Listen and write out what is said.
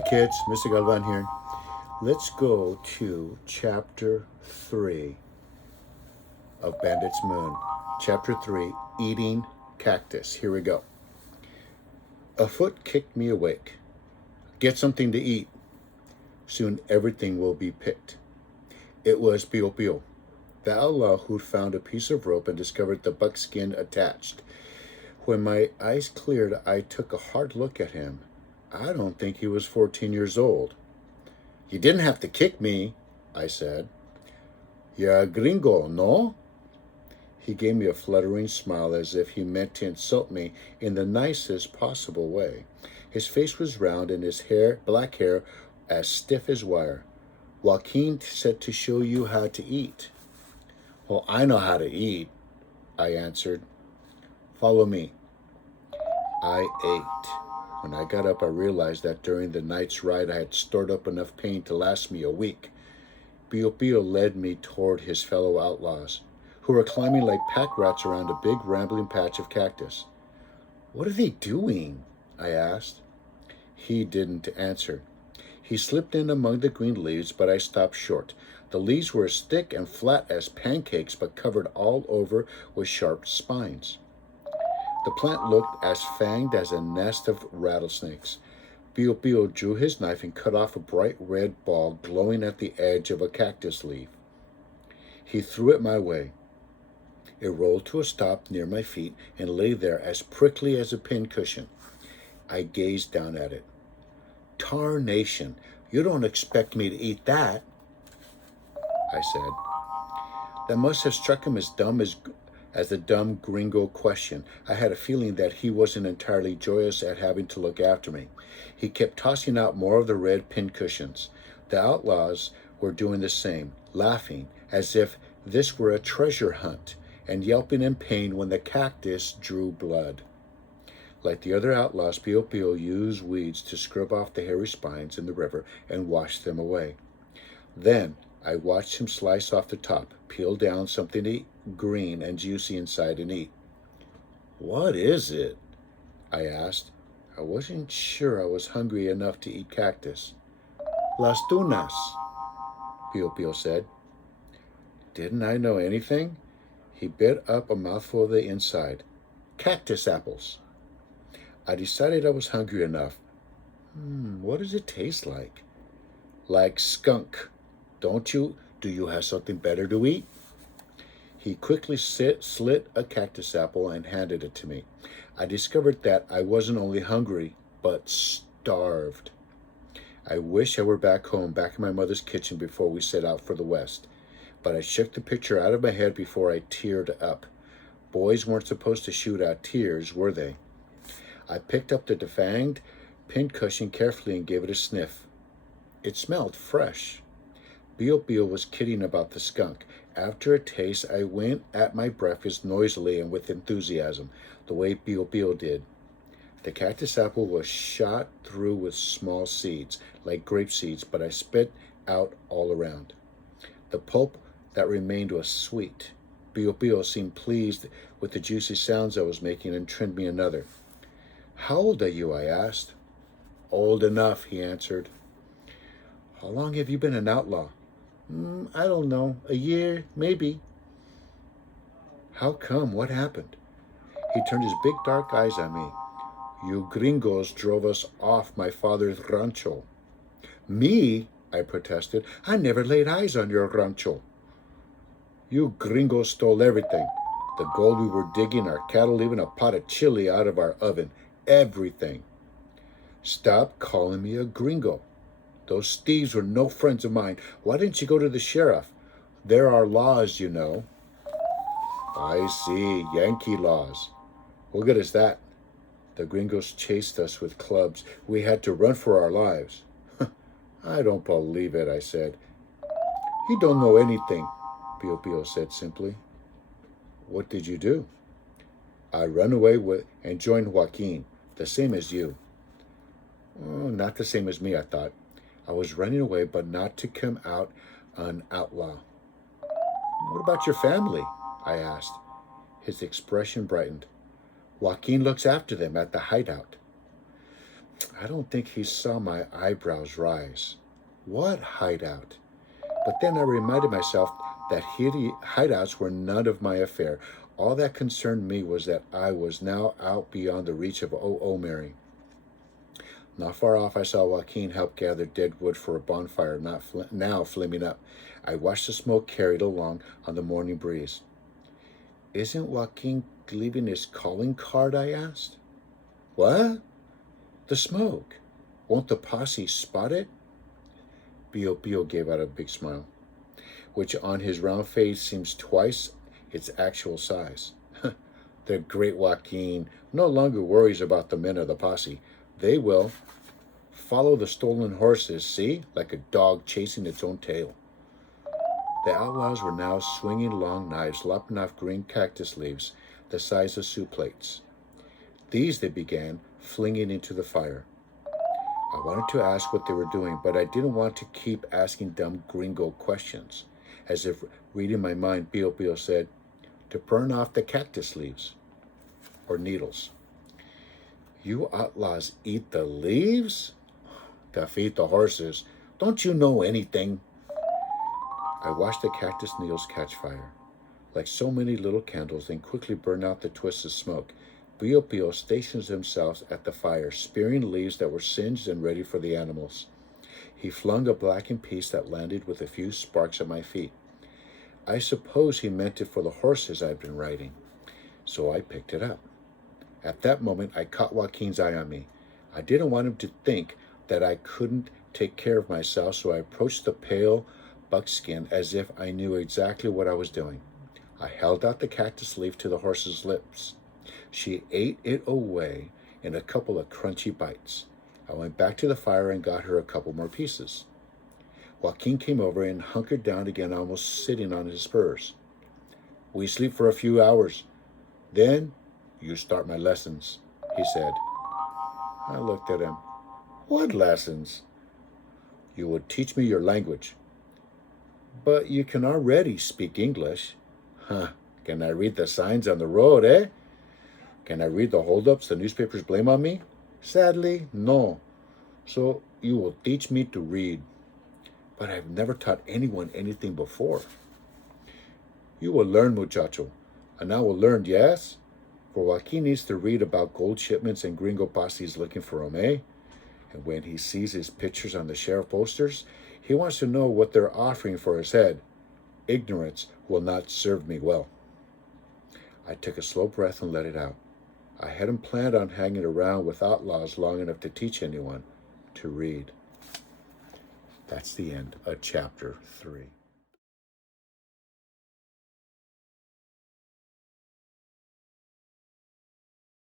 Hi kids, Mr. Galvan here. Let's go to chapter 3 of Bandit's Moon. Chapter 3, Eating Cactus. Here we go. A foot kicked me awake. Get something to eat. Soon everything will be picked. It was Pio Pio, the outlaw who'd found a piece of rope and discovered the buckskin attached. When my eyes cleared, I took a hard look at him. I don't think he was 14 years old. You didn't have to kick me, I said. You're a gringo, no? He gave me a fluttering smile as if he meant to insult me in the nicest possible way. His face was round and his black hair, as stiff as wire. Joaquin said to show you how to eat. Well, I know how to eat, I answered. Follow me. I ate. When I got up, I realized that during the night's ride, I had stored up enough pain to last me a week. Pio Pio led me toward his fellow outlaws, who were climbing like pack rats around a big rambling patch of cactus. What are they doing? I asked. He didn't answer. He slipped in among the green leaves, but I stopped short. The leaves were as thick and flat as pancakes, but covered all over with sharp spines. The plant looked as fanged as a nest of rattlesnakes. Pio Pio drew his knife and cut off a bright red ball glowing at the edge of a cactus leaf. He threw it my way. It rolled to a stop near my feet and lay there as prickly as a pincushion. I gazed down at it. Tarnation, you don't expect me to eat that, I said. That must have struck him as dumb as the dumb gringo question. I had a feeling that he wasn't entirely joyous at having to look after me. He kept tossing out more of the red pincushions. The outlaws were doing the same, laughing as if this were a treasure hunt, and yelping in pain when the cactus drew blood. Like the other outlaws, Pio Pio used weeds to scrub off the hairy spines in the river and wash them away. Then I watched him slice off the top, peel down something green and juicy inside and eat. What is it? I asked. I wasn't sure I was hungry enough to eat cactus. Las tunas, Pio Pio said. Didn't I know anything? He bit up a mouthful of the inside. Cactus apples. I decided I was hungry enough. What does it taste like? Like skunk. Do you have something better to eat? He quickly slit a cactus apple and handed it to me. I discovered that I wasn't only hungry, but starved. I wish I were back home, back in my mother's kitchen before we set out for the West. But I shook the picture out of my head before I teared up. Boys weren't supposed to shoot out tears, were they? I picked up the defanged pincushion carefully and gave it a sniff. It smelled fresh. Pio Pio was kidding about the skunk. After a taste, I went at my breakfast noisily and with enthusiasm, the way Pio Pio did. The cactus apple was shot through with small seeds, like grape seeds, but I spit out all around. The pulp that remained was sweet. Pio Pio seemed pleased with the juicy sounds I was making and trimmed me another. How old are you? I asked. Old enough, he answered. How long have you been an outlaw? I don't know. A year, maybe. How come? What happened? He turned his big dark eyes on me. You gringos drove us off my father's rancho. Me? I protested. I never laid eyes on your rancho. You gringos stole everything. The gold we were digging, our cattle, even a pot of chili out of our oven. Everything. Stop calling me a gringo. Those thieves were no friends of mine. Why didn't you go to the sheriff? There are laws, you know. I see, Yankee laws. What good is that? The gringos chased us with clubs. We had to run for our lives. I don't believe it, I said. You don't know anything, Pio Pio said simply. What did you do? I ran away and joined Joaquin, the same as you. Oh, not the same as me, I thought. I was running away, but not to come out an outlaw. What about your family? I asked. His expression brightened. Joaquin looks after them at the hideout. I don't think he saw my eyebrows rise. What hideout? But then I reminded myself that hideouts were none of my affair. All that concerned me was that I was now out beyond the reach of Mary. Not far off, I saw Joaquin help gather dead wood for a bonfire now flaming up. I watched the smoke carried along on the morning breeze. Isn't Joaquin leaving his calling card? I asked. What? The smoke. Won't the posse spot it? Bio gave out a big smile, which on his round face seems twice its actual size. The great Joaquin no longer worries about the men of the posse. They will follow the stolen horses, see, like a dog chasing its own tail. The outlaws were now swinging long knives, lopping off green cactus leaves the size of soup plates. These they began flinging into the fire. I wanted to ask what they were doing, but I didn't want to keep asking dumb gringo questions. As if reading my mind, Bio said, to burn off the cactus leaves, or needles. You outlaws eat the leaves? To feed the horses. Don't you know anything? I watched the cactus needles catch fire. Like so many little candles, then quickly burn out the twists of smoke. Bio stations himself at the fire, spearing leaves that were singed and ready for the animals. He flung a blackened piece that landed with a few sparks at my feet. I suppose he meant it for the horses I'd been riding, so I picked it up. At that moment, I caught Joaquin's eye on me. I didn't want him to think that I couldn't take care of myself, so I approached the pale buckskin as if I knew exactly what I was doing. I held out the cactus leaf to the horse's lips. She ate it away in a couple of crunchy bites. I went back to the fire and got her a couple more pieces. Joaquin came over and hunkered down again, almost sitting on his spurs. We sleep for a few hours. Then you start my lessons, he said. I looked at him. What lessons? You will teach me your language. But you can already speak English. Huh, can I read the signs on the road, eh? Can I read the holdups the newspapers blame on me? Sadly, no. So you will teach me to read. But I've never taught anyone anything before. You will learn, muchacho. And I will learn, yes? For Joaquin needs to read about gold shipments and gringo posses looking for him, eh? And when he sees his pictures on the sheriff posters, he wants to know what they're offering for his head. Ignorance will not serve me well. I took a slow breath and let it out. I hadn't planned on hanging around with outlaws long enough to teach anyone to read. That's the end of chapter 3.